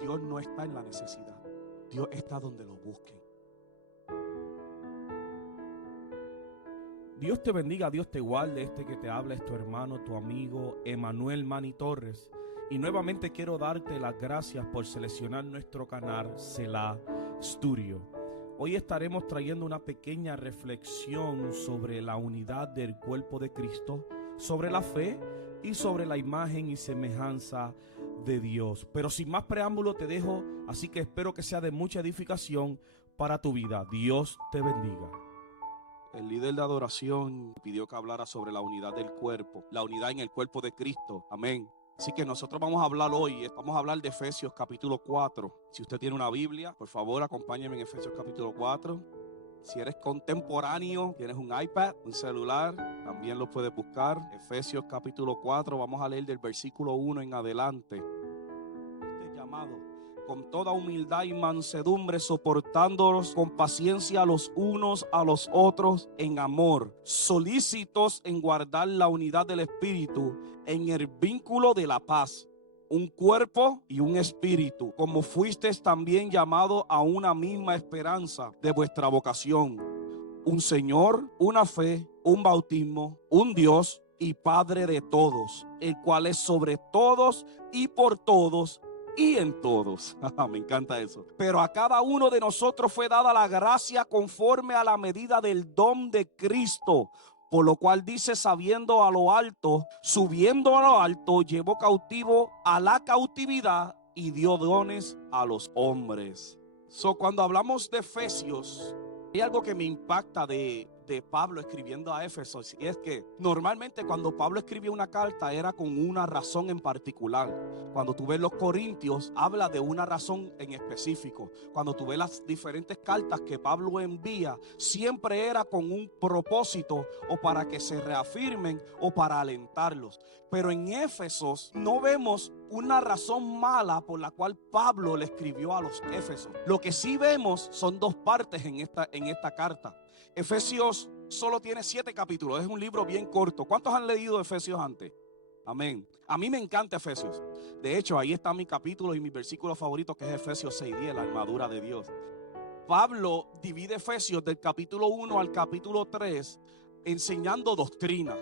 Dios no está en la necesidad. Dios está donde lo busquen. Dios te bendiga, Dios te guarde. Este que te habla es tu hermano, tu amigo Emanuel Manny Torres. Y nuevamente quiero darte las gracias por seleccionar nuestro canal Selah Studio. Hoy estaremos trayendo una pequeña reflexión sobre la unidad del cuerpo de Cristo, sobre la fe y sobre la imagen y semejanza de Dios. Pero sin más preámbulo te dejo, así que espero que sea de mucha edificación para tu vida. Dios te bendiga. El líder de adoración pidió que hablara sobre la unidad del cuerpo, la unidad en el cuerpo de Cristo. Amén. Así que nosotros vamos a hablar hoy, vamos a hablar de Efesios capítulo 4. Si usted tiene una Biblia, por favor acompáñeme en Efesios capítulo 4. Si eres contemporáneo, tienes un iPad, un celular, también lo puedes buscar. Efesios capítulo 4, vamos a leer del versículo 1 en adelante. Este llamado, con toda humildad y mansedumbre, soportándolos con paciencia los unos a los otros en amor, solícitos en guardar la unidad del Espíritu en el vínculo de la paz. Un cuerpo y un espíritu, como fuisteis también llamados a una misma esperanza de vuestra vocación. Un Señor, una fe, un bautismo, un Dios y Padre de todos, el cual es sobre todos y por todos y en todos. Me encanta eso. Pero a cada uno de nosotros fue dada la gracia conforme a la medida del don de Cristo. Por lo cual dice, sabiendo a lo alto, subiendo a lo alto, llevó cautivo a la cautividad y dio dones a los hombres. Cuando hablamos de Efesios, hay algo que me impacta de Pablo escribiendo a Éfeso, y es que normalmente cuando Pablo escribía una carta era con una razón en particular. Cuando tú ves los Corintios, habla de una razón en específico. Cuando tú ves las diferentes cartas que Pablo envía, siempre era con un propósito, o para que se reafirmen o para alentarlos. Pero en Éfesos no vemos una razón mala por la cual Pablo le escribió a los Éfesos. Lo que sí vemos son dos partes en esta carta. Efesios solo tiene 7 capítulos, es un libro bien corto. ¿Cuántos han leído Efesios antes? Amén. A mí me encanta Efesios. De hecho, ahí está mi capítulo y mi versículo favorito, que es Efesios 6:10, la armadura de Dios. Pablo divide Efesios del capítulo 1 al capítulo 3 enseñando doctrina.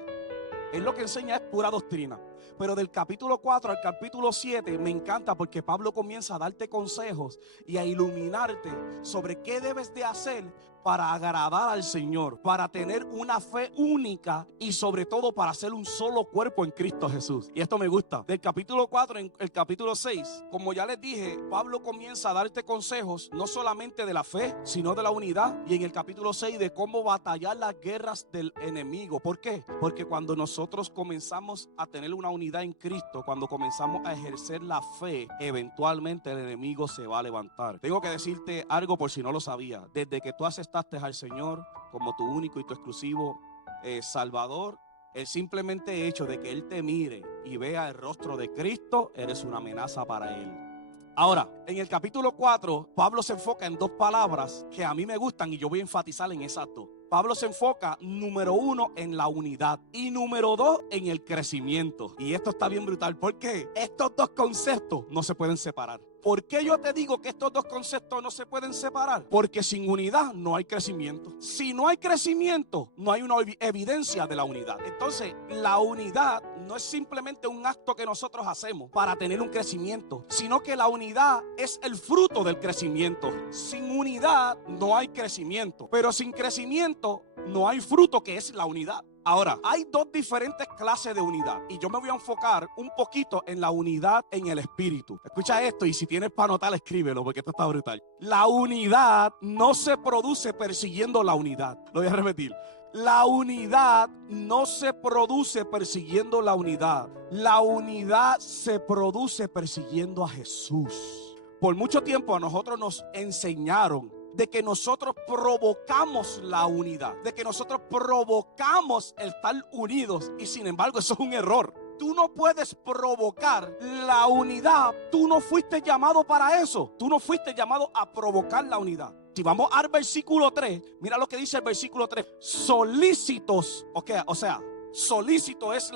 Él lo que enseña es pura doctrina. Pero del capítulo 4 al capítulo 7 me encanta, porque Pablo comienza a darte consejos y a iluminarte sobre qué debes de hacer para agradar al Señor, para tener una fe única y sobre todo para ser un solo cuerpo en Cristo Jesús. Y esto me gusta. Del capítulo 4 en el capítulo 6, como ya les dije, Pablo comienza a darte consejos no solamente de la fe, sino de la unidad. Y en el capítulo 6 de cómo batallar las guerras del enemigo. ¿Por qué? Porque cuando nosotros comenzamos a tener una unidad en Cristo, cuando comenzamos a ejercer la fe, eventualmente el enemigo se va a levantar. Tengo que decirte algo por si no lo sabías. Desde que tú aceptaste al Señor como tu único y tu exclusivo Salvador, el simplemente hecho de que Él te mire y vea el rostro de Cristo, eres una amenaza para Él. Ahora, en el capítulo 4, Pablo se enfoca en dos palabras que a mí me gustan y yo voy a enfatizar en esas dos. Pablo se enfoca, número 1, en la unidad y número 2, en el crecimiento. Y esto está bien brutal. ¿Por qué? Estos dos conceptos no se pueden separar. ¿Por qué yo te digo que estos dos conceptos no se pueden separar? Porque sin unidad no hay crecimiento. Si no hay crecimiento, no hay una evidencia de la unidad. Entonces, la unidad no es simplemente un acto que nosotros hacemos para tener un crecimiento, sino que la unidad es el fruto del crecimiento. Sin unidad no hay crecimiento, pero sin crecimiento no hay fruto, que es la unidad. Ahora, hay dos diferentes clases de unidad y yo me voy a enfocar un poquito en la unidad en el espíritu. Escucha esto, y si tienes para anotar, escríbelo, porque esto está brutal. La unidad no se produce persiguiendo la unidad. Lo voy a repetir. La unidad no se produce persiguiendo la unidad. La unidad se produce persiguiendo a Jesús. Por mucho tiempo a nosotros nos enseñaron de que nosotros provocamos la unidad, de que nosotros provocamos el estar unidos, y sin embargo eso es un error. Tú no puedes provocar la unidad. Tú no fuiste llamado para eso. Tú no fuiste llamado a provocar la unidad. Si vamos al versículo 3, mira lo que dice el versículo 3. Solícitos, solícito es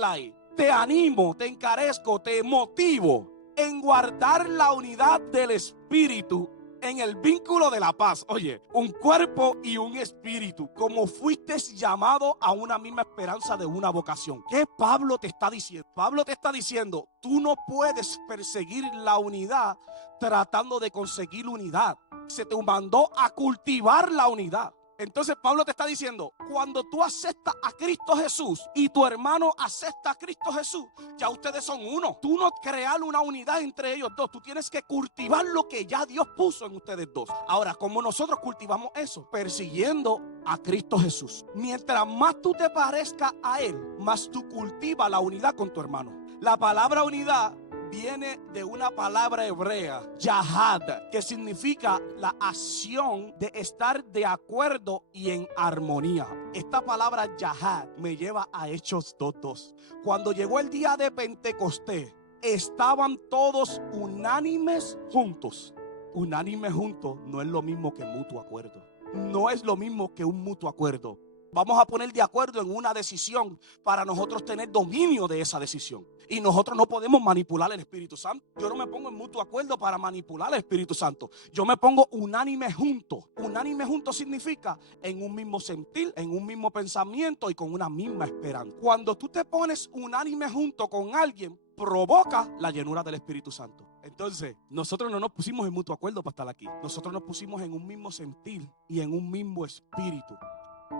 te animo, te encarezco, te motivo. en guardar la unidad del espíritu en el vínculo de la paz. Oye, un cuerpo y un espíritu, como fuiste llamado a una misma esperanza de una vocación. ¿Qué Pablo te está diciendo? Pablo te está diciendo, tú no puedes perseguir la unidad tratando de conseguir unidad. Se te mandó a cultivar la unidad. Entonces Pablo te está diciendo, cuando tú aceptas a Cristo Jesús y tu hermano acepta a Cristo Jesús, ya ustedes son uno. Tú no crear una unidad entre ellos dos, tú tienes que cultivar lo que ya Dios puso en ustedes dos. Ahora, ¿cómo nosotros cultivamos eso? Persiguiendo a Cristo Jesús. Mientras más tú te parezcas a Él, más tú cultivas la unidad con tu hermano. La palabra unidad viene de una palabra hebrea, yahad, que significa la acción de estar de acuerdo y en armonía. Esta palabra yahad me lleva a Hechos 2:2. Cuando llegó el día de Pentecostés, estaban todos unánimes juntos. Unánime juntos no es lo mismo que mutuo acuerdo. No es lo mismo que un mutuo acuerdo. Vamos a poner de acuerdo en una decisión para nosotros tener dominio de esa decisión. Y nosotros no podemos manipular el Espíritu Santo. Yo no me pongo en mutuo acuerdo para manipular el Espíritu Santo. Yo me pongo unánime junto. Unánime junto significa en un mismo sentir, en un mismo pensamiento y con una misma esperanza. Cuando tú te pones unánime junto con alguien, provoca la llenura del Espíritu Santo. Entonces, nosotros no nos pusimos en mutuo acuerdo para estar aquí. Nosotros nos pusimos en un mismo sentir y en un mismo espíritu.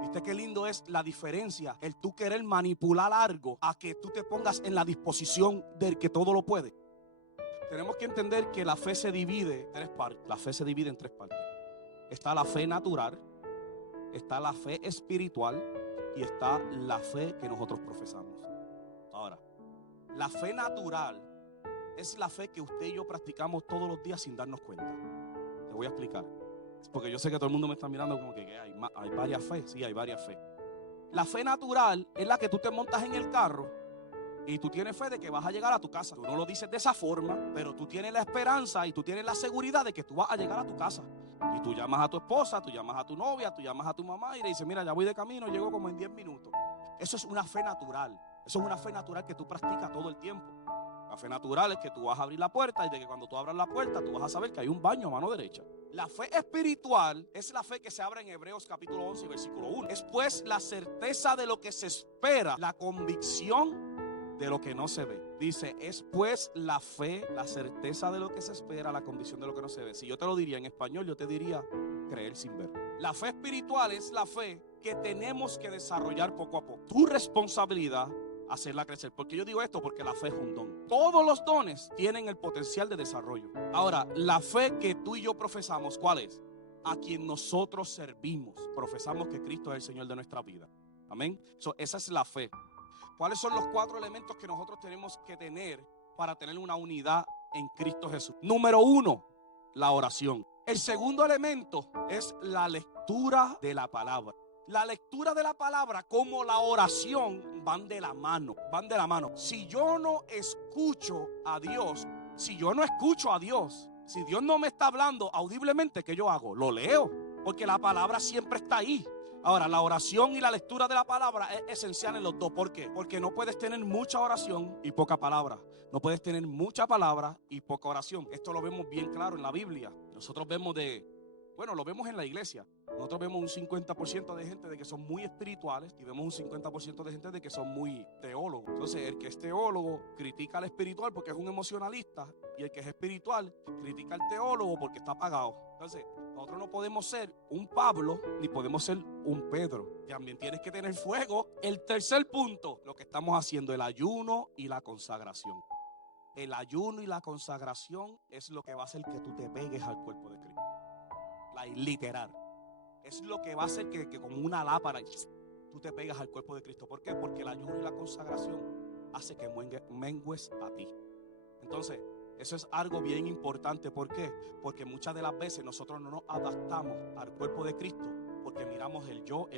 ¿Viste qué lindo es la diferencia? El tú querer manipular algo a que tú te pongas en la disposición del que todo lo puede. Tenemos que entender que la fe se divide en tres partes. La fe se divide en tres partes. Está la fe natural, está la fe espiritual y está la fe que nosotros profesamos. Ahora, la fe natural es la fe que usted y yo practicamos todos los días sin darnos cuenta. Te voy a explicar. Porque yo sé que todo el mundo me está mirando como que hay varias fe. Sí, hay varias fe. La fe natural es la que tú te montas en el carro y tú tienes fe de que vas a llegar a tu casa. Tú no lo dices de esa forma, pero tú tienes la esperanza y tú tienes la seguridad de que tú vas a llegar a tu casa. Y tú llamas a tu esposa, tú llamas a tu novia, tú llamas a tu mamá y le dices, mira, ya voy de camino, llego como en 10 minutos. Eso es una fe natural. Eso es una fe natural que tú practicas todo el tiempo. La fe natural es que tú vas a abrir la puerta y de que cuando tú abras la puerta tú vas a saber que hay un baño a mano derecha. La fe espiritual es la fe que se abre en Hebreos capítulo 11 versículo 1. Es pues la certeza de lo que se espera, la convicción de lo que no se ve. Dice, es pues la fe, la certeza de lo que se espera, la convicción de lo que no se ve. Si yo te lo diría en español, yo te diría creer sin ver. La fe espiritual es la fe que tenemos que desarrollar poco a poco. Tu responsabilidad hacerla crecer. ¿Por qué yo digo esto? Porque la fe es un don. Todos los dones tienen el potencial de desarrollo. Ahora, la fe que tú y yo profesamos, ¿cuál es? A quien nosotros servimos. Profesamos que Cristo es el Señor de nuestra vida. Amén. Esa es la fe. ¿Cuáles son los 4 elementos que nosotros tenemos que tener para tener una unidad en Cristo Jesús? Número 1, la oración. El segundo elemento es la lectura de la palabra. La lectura de la palabra como la oración van de la mano, van de la mano. Si yo no escucho a Dios, si Dios no me está hablando audiblemente, ¿qué yo hago? Lo leo, porque la palabra siempre está ahí. Ahora, la oración y la lectura de la palabra es esencial en los dos. ¿Por qué? Porque no puedes tener mucha oración y poca palabra. No puedes tener mucha palabra y poca oración. Esto lo vemos bien claro en la Biblia. Nosotros vemos lo vemos en la iglesia. Nosotros vemos un 50% de gente de que son muy espirituales y vemos un 50% de gente de que son muy teólogos. Entonces, el que es teólogo critica al espiritual porque es un emocionalista y el que es espiritual critica al teólogo porque está apagado. Entonces, nosotros no podemos ser un Pablo ni podemos ser un Pedro. También tienes que tener fuego. El tercer punto, lo que estamos haciendo, el ayuno y la consagración. El ayuno y la consagración es lo que va a hacer que tú te pegues al cuerpo de Cristo. Literal. Es lo que va a hacer que como una lámpara tú te pegas al cuerpo de Cristo. ¿Por qué? Porque el ayuno y la consagración hace que mengues a ti. Entonces, eso es algo bien importante. ¿Por qué? Porque muchas de las veces nosotros no nos adaptamos al cuerpo de Cristo porque miramos el yo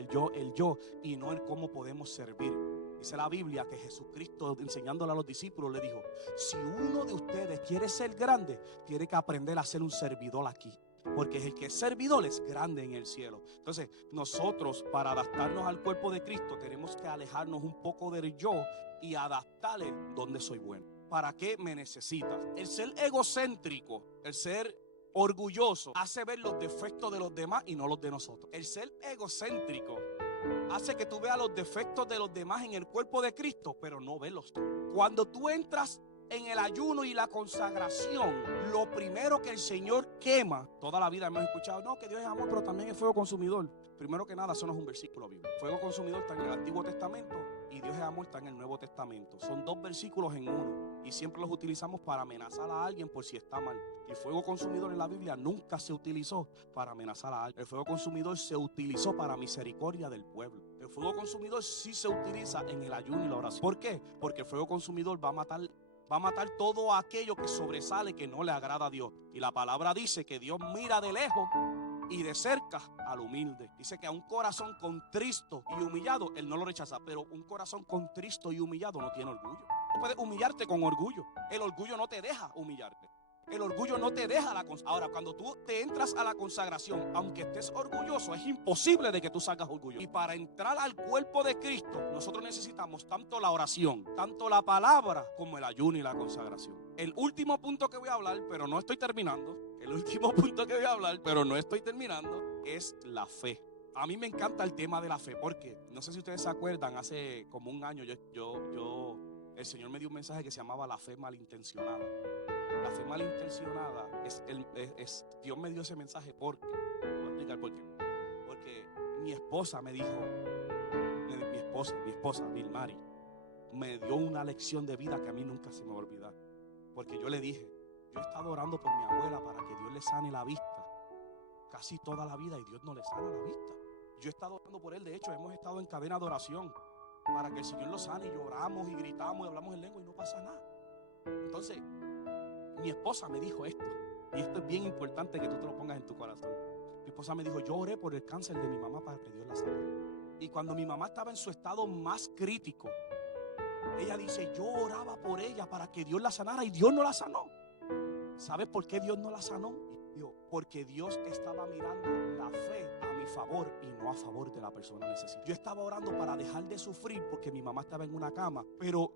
y no el cómo podemos servir. Dice la Biblia que Jesucristo, enseñándole a los discípulos, le dijo, si uno de ustedes quiere ser grande, tiene que aprender a ser un servidor aquí. Porque el que es servidor es grande en el cielo. Entonces, nosotros para adaptarnos al cuerpo de Cristo tenemos que alejarnos un poco del yo y adaptarle donde soy bueno. ¿para qué me necesitas? El ser egocéntrico, el ser orgulloso, hace ver los defectos de los demás y no los de nosotros. El ser egocéntrico hace que tú veas los defectos de los demás en el cuerpo de Cristo, pero no ves los tuyos. Cuando tú entras en el ayuno y la consagración, lo primero que el Señor quema, toda la vida hemos escuchado, no, que Dios es amor, pero también es fuego consumidor. Primero que nada, eso no es un versículo bíblico. Fuego consumidor está en el Antiguo Testamento y Dios es amor está en el Nuevo Testamento. Son dos versículos en uno y siempre los utilizamos para amenazar a alguien por si está mal. El fuego consumidor en la Biblia nunca se utilizó para amenazar a alguien. El fuego consumidor se utilizó para misericordia del pueblo. El fuego consumidor sí se utiliza en el ayuno y la oración. ¿Por qué? Porque el fuego consumidor va a matar todo aquello que sobresale, que no le agrada a Dios. Y la palabra dice que Dios mira de lejos y de cerca al humilde. Dice que a un corazón contristo y humillado Él no lo rechaza, pero un corazón contristo y humillado no tiene orgullo. Tú puedes humillarte con orgullo. El orgullo no te deja humillarte. El orgullo no te deja la consagración. Ahora, cuando tú te entras a la consagración, aunque estés orgulloso, es imposible de que tú salgas orgulloso. Y para entrar al cuerpo de Cristo, nosotros necesitamos tanto la oración, tanto la palabra, como el ayuno y la consagración. El último punto que voy a hablar, pero no estoy terminando, es la fe. A mí me encanta el tema de la fe, porque no sé si ustedes se acuerdan, hace como un año el Señor me dio un mensaje que se llamaba la fe malintencionada. La fe malintencionada Dios me dio ese mensaje porque, te voy a explicar por qué. Porque mi esposa me dijo, mi esposa, Vilmari, me dio una lección de vida que a mí nunca se me va a olvidar. Porque yo le dije, yo he estado orando por mi abuela para que Dios le sane la vista casi toda la vida y Dios no le sana la vista. Yo he estado orando por él, de hecho hemos estado en cadena de oración para que el Señor lo sane y lloramos y gritamos y hablamos en lengua y no pasa nada. Entonces, mi esposa me dijo esto, y esto es bien importante que tú te lo pongas en tu corazón. Mi esposa me dijo, yo oré por el cáncer de mi mamá para que Dios la sanara. Y cuando mi mamá estaba en su estado más crítico, ella dice, yo oraba por ella para que Dios la sanara y Dios no la sanó. ¿Sabes por qué Dios no la sanó? Porque Dios estaba mirando la fe a mi favor y no a favor de la persona necesitada. Yo estaba orando para dejar de sufrir porque mi mamá estaba en una cama, pero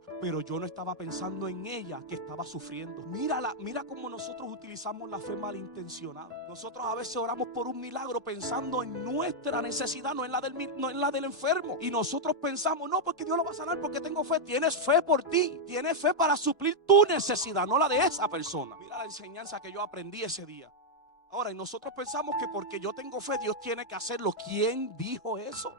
yo no estaba pensando en ella que estaba sufriendo. Mira cómo nosotros utilizamos la fe malintencionada. Nosotros a veces oramos por un milagro pensando en nuestra necesidad, no en la del enfermo. Y nosotros pensamos, no, porque Dios lo va a sanar porque tengo fe. Tienes fe por ti, tienes fe para suplir tu necesidad, no la de esa persona. Mira la enseñanza que yo aprendí ese día. Ahora, y nosotros pensamos que porque yo tengo fe, Dios tiene que hacerlo. ¿Quién dijo eso?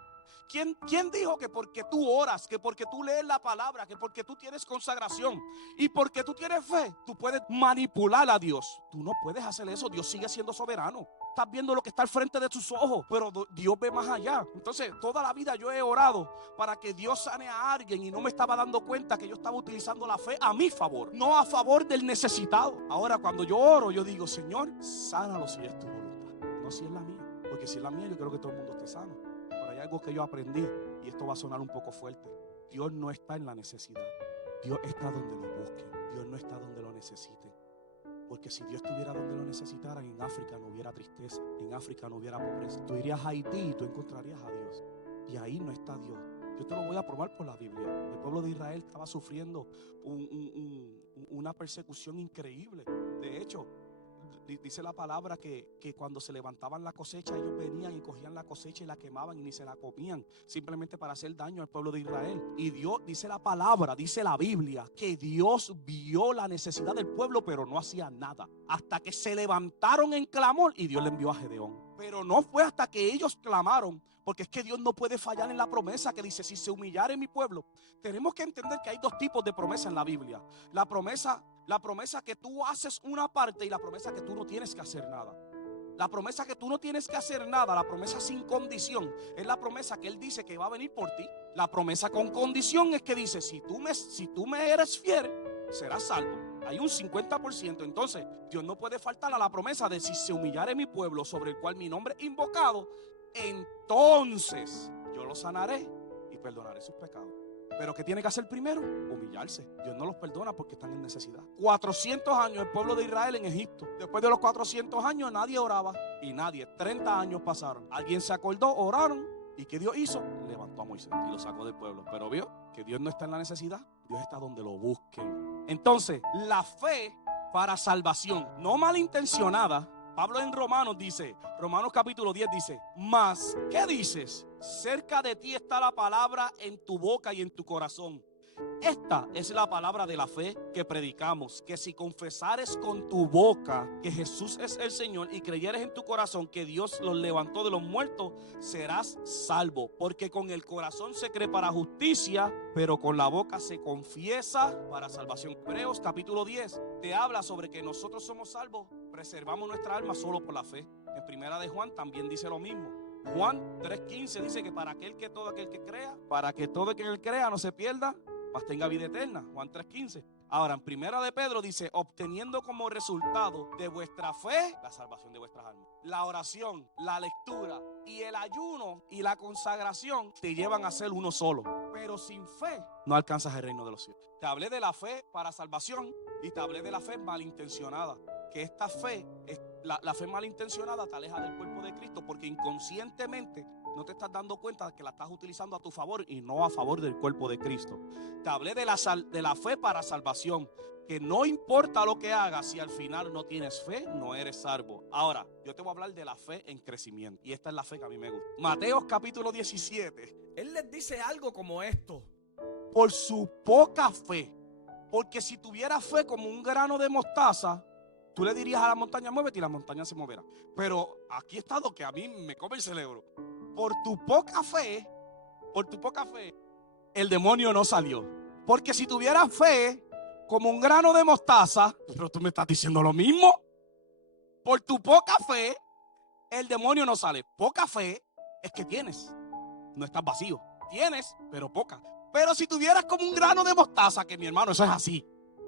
¿Quién dijo que porque tú oras, que porque tú lees la palabra, que porque tú tienes consagración y porque tú tienes fe, tú puedes manipular a Dios? Tú no puedes hacer eso. Dios sigue siendo soberano. Estás viendo lo que está al frente de tus ojos, pero Dios ve más allá. Entonces, toda la vida yo he orado para que Dios sane a alguien y no me estaba dando cuenta que yo estaba utilizando la fe a mi favor, no a favor del necesitado. Ahora, cuando yo oro, yo digo, Señor, sánalo si es tu voluntad, no si es la mía. Porque si es la mía, yo creo que todo el mundo esté sano. Pero hay algo que yo aprendí y esto va a sonar un poco fuerte. Dios no está en la necesidad. Dios está donde lo busquen. Dios no está donde lo necesiten. Porque si Dios estuviera donde lo necesitaran, en África no hubiera tristeza, en África no hubiera pobreza. Tú irías a Haití y tú encontrarías a Dios. Y ahí no está Dios. Yo te lo voy a probar por la Biblia. El pueblo de Israel estaba sufriendo una persecución increíble. De hecho, dice la palabra que cuando se levantaban la cosecha, ellos venían y cogían la cosecha y la quemaban y ni se la comían, simplemente para hacer daño al pueblo de Israel. Y Dios, dice la palabra, dice la Biblia, que Dios vio la necesidad del pueblo, pero no hacía nada, hasta que se levantaron en clamor y Dios le envió a Gedeón. Pero no fue hasta que ellos clamaron, porque es que Dios no puede fallar en la promesa que dice, si se humillare mi pueblo. Tenemos que entender que hay dos tipos de promesa en la Biblia. La promesa que tú haces una parte y la promesa que tú no tienes que hacer nada. La promesa que tú no tienes que hacer nada, la promesa sin condición, es la promesa que Él dice que va a venir por ti. La promesa con condición es que dice, si tú me eres fiel, serás salvo. Hay un 50%. Entonces Dios no puede faltar a la promesa de si se humillare mi pueblo sobre el cual mi nombre es invocado, entonces yo los sanaré y perdonaré sus pecados. Pero ¿qué tiene que hacer primero? Humillarse. Dios no los perdona porque están en necesidad. 400 años el pueblo de Israel en Egipto. Después de los 400 años nadie oraba. Y 30 años pasaron. Alguien se acordó, oraron. ¿Y qué Dios hizo? Levantó a Moisés y lo sacó del pueblo. Pero vio que Dios no está en la necesidad. Dios está donde lo busquen. Entonces, la fe para salvación, no malintencionada. Pablo en Romanos dice, Romanos capítulo 10 dice, mas, ¿qué dices? Cerca de ti está la palabra en tu boca y en tu corazón. Esta es la palabra de la fe que predicamos, que si confesares con tu boca que Jesús es el Señor y creyeres en tu corazón que Dios los levantó de los muertos, serás salvo. Porque con el corazón se cree para justicia, pero con la boca se confiesa para salvación. Hebreos capítulo 10 te habla sobre que nosotros somos salvos, preservamos nuestra alma solo por la fe. En primera de Juan también dice lo mismo. Juan 3:15 dice que para todo aquel que crea, para que todo aquel que crea no se pierda, mas tenga vida eterna. Juan 3:15. Ahora en primera de Pedro dice, obteniendo como resultado de vuestra fe la salvación de vuestras almas. La oración, la lectura y el ayuno y la consagración te llevan a ser uno solo. Pero sin fe no alcanzas el reino de los cielos. Te hablé de la fe para salvación y te hablé de la fe malintencionada. Que esta fe, la fe malintencionada te aleja del cuerpo de Cristo porque inconscientemente no te estás dando cuenta de que la estás utilizando a tu favor y no a favor del cuerpo de Cristo. Te hablé de la fe para salvación, que no importa lo que hagas, si al final no tienes fe, no eres salvo. Ahora, yo te voy a hablar de la fe en crecimiento, y esta es la fe que a mí me gusta. Mateo capítulo 17. Él les dice algo como esto: por su poca fe, porque si tuviera fe como un grano de mostaza, tú le dirías a la montaña, muévete, y la montaña se moverá. Pero aquí está lo que a mí me come el cerebro. Por tu poca fe, el demonio no salió. Porque si tuvieras fe como un grano de mostaza, pero tú me estás diciendo lo mismo. Por tu poca fe, el demonio no sale. Poca fe es que tienes, no estás vacío. Tienes, pero poca. Pero si tuvieras como un grano de mostaza, que mi hermano, eso es así,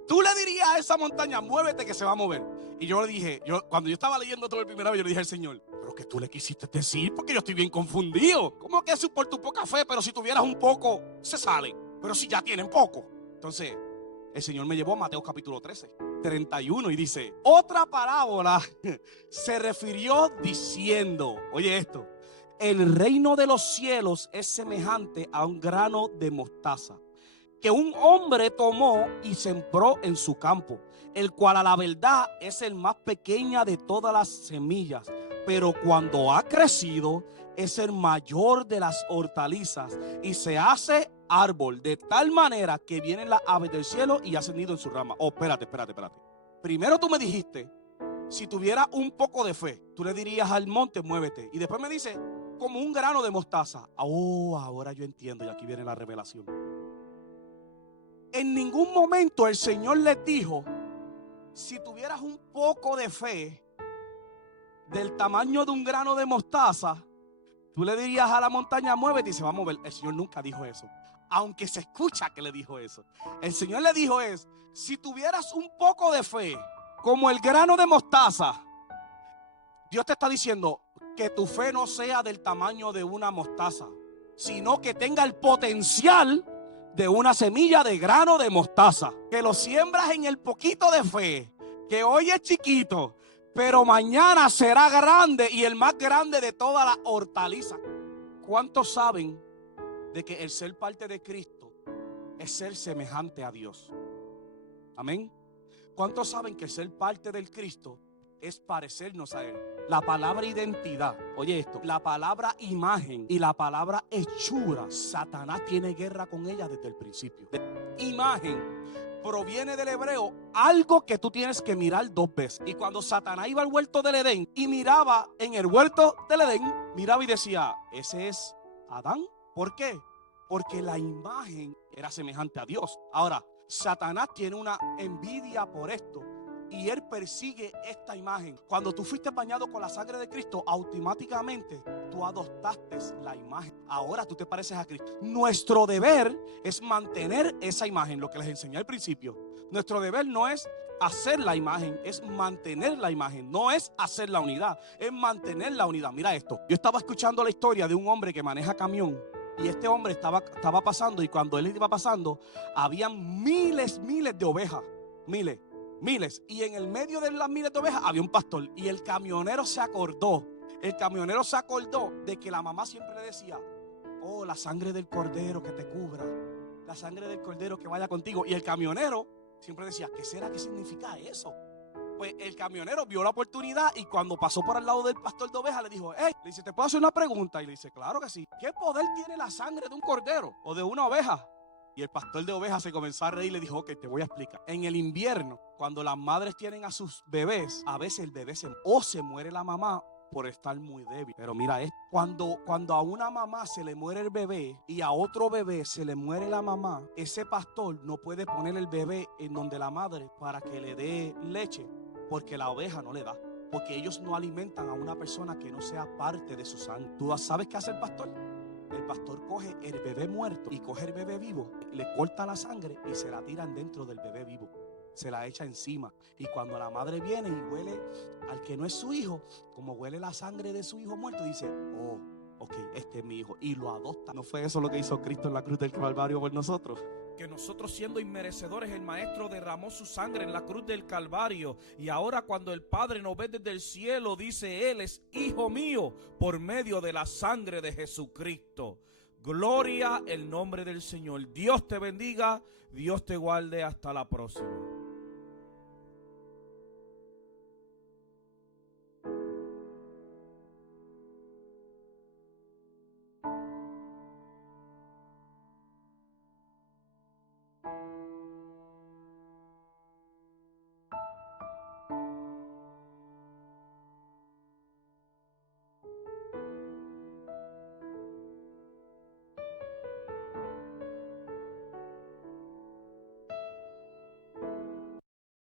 tú le dirías a esa montaña, muévete que se va a mover. Y yo le dije, cuando yo estaba leyendo todo el primera vez, yo le dije al Señor, pero que tú le quisiste decir, porque yo estoy bien confundido. ¿Cómo que eso por tu poca fe? Pero si tuvieras un poco, se sale. Pero si ya tienen poco. Entonces, el Señor me llevó a Mateo capítulo 13, 31 y dice, otra parábola se refirió diciendo, oye esto, el reino de los cielos es semejante a un grano de mostaza que un hombre tomó y sembró en su campo, el cual a la verdad es el más pequeña de todas las semillas, pero cuando ha crecido es el mayor de las hortalizas y se hace árbol de tal manera que vienen las aves del cielo y hacen nido en su rama. Oh, espérate. Primero tú me dijiste, si tuviera un poco de fe, tú le dirías al monte, muévete. Y después me dice, como un grano de mostaza. Oh, ahora yo entiendo y aquí viene la revelación. En ningún momento el Señor les dijo, si tuvieras un poco de fe del tamaño de un grano de mostaza, tú le dirías a la montaña, muévete y se va a mover. El Señor nunca dijo eso, aunque se escucha que le dijo eso. El Señor le dijo si tuvieras un poco de fe como el grano de mostaza, Dios te está diciendo que tu fe no sea del tamaño de una mostaza, sino que tenga el potencial de una semilla de grano de mostaza, que lo siembras en el poquito de fe, que hoy es chiquito, pero mañana será grande y el más grande de todas las hortalizas. ¿Cuántos saben de que el ser parte de Cristo es ser semejante a Dios? Amén. ¿Cuántos saben que el ser parte del Cristo es parecernos a Él? La palabra identidad, oye esto, la palabra imagen y la palabra hechura, Satanás tiene guerra con ella desde el principio. Imagen proviene del hebreo, algo que tú tienes que mirar dos veces. Y cuando Satanás iba al huerto del Edén y miraba en el huerto del Edén, miraba y decía, ese es Adán. ¿Por qué? Porque la imagen era semejante a Dios. Ahora, Satanás tiene una envidia por esto y él persigue esta imagen. Cuando tú fuiste bañado con la sangre de Cristo, automáticamente tú adoptaste la imagen. Ahora tú te pareces a Cristo. Nuestro deber es mantener esa imagen, lo que les enseñé al principio. Nuestro deber no es hacer la imagen, es mantener la imagen. No es hacer la unidad, es mantener la unidad. Mira esto, yo estaba escuchando la historia de un hombre que maneja camión. Y este hombre estaba pasando, y cuando él iba pasando, habían miles de ovejas. Miles. Y en el medio de las miles de ovejas había un pastor. Y el camionero se acordó de que la mamá siempre le decía, oh, la sangre del cordero que te cubra, la sangre del cordero que vaya contigo. Y el camionero, siempre decía, ¿qué será que significa eso? Pues el camionero vio la oportunidad y cuando pasó por al lado del pastor de ovejas le dijo, hey, le dice, ¿te puedo hacer una pregunta? Y le dice, claro que sí. ¿Qué poder tiene la sangre de un cordero o de una oveja? Y el pastor de ovejas se comenzó a reír y le dijo, ok, te voy a explicar. En el invierno, cuando las madres tienen a sus bebés, a veces el bebé se muere la mamá por estar muy débil. Pero mira, cuando a una mamá se le muere el bebé y a otro bebé se le muere la mamá, ese pastor no puede poner el bebé en donde la madre para que le dé leche, porque la oveja no le da. Porque ellos no alimentan a una persona que no sea parte de su sangre. ¿Tú sabes qué hace el pastor? El pastor coge el bebé muerto y coge el bebé vivo, le corta la sangre y se la tiran dentro del bebé vivo. Se la echa encima. Y cuando la madre viene y huele al que no es su hijo, como huele la sangre de su hijo muerto, dice, oh, ok, este es mi hijo. Y lo adopta. ¿No fue eso lo que hizo Cristo en la cruz del Calvario por nosotros? Que nosotros, siendo inmerecedores, el Maestro derramó su sangre en la cruz del Calvario. Y ahora, cuando el Padre nos ve desde el cielo, dice, Él es hijo mío por medio de la sangre de Jesucristo. Gloria el nombre del Señor. Dios te bendiga, Dios te guarde. Hasta la próxima.